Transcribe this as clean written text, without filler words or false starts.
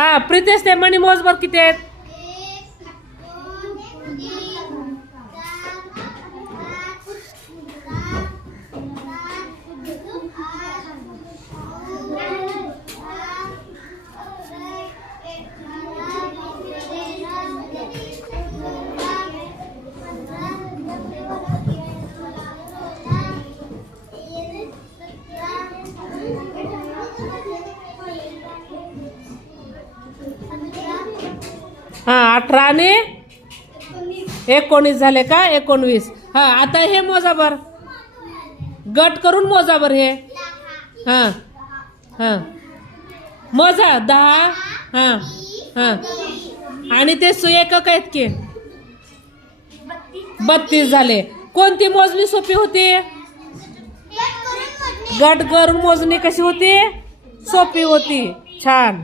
हा प्रितेश ते मणी मोज बर किती आहेत? हा 18 आणि 19 झाले का? 19. हा आता हे मोजा बर, गट करून मोजा बर हे. हा हा मोजा 10. हा हा आणि ते एकक आहेत की 32 झाले. कोणती मोजणी सोपी होती? गट करून मोजणी कशी होती? सोपी होती. छान.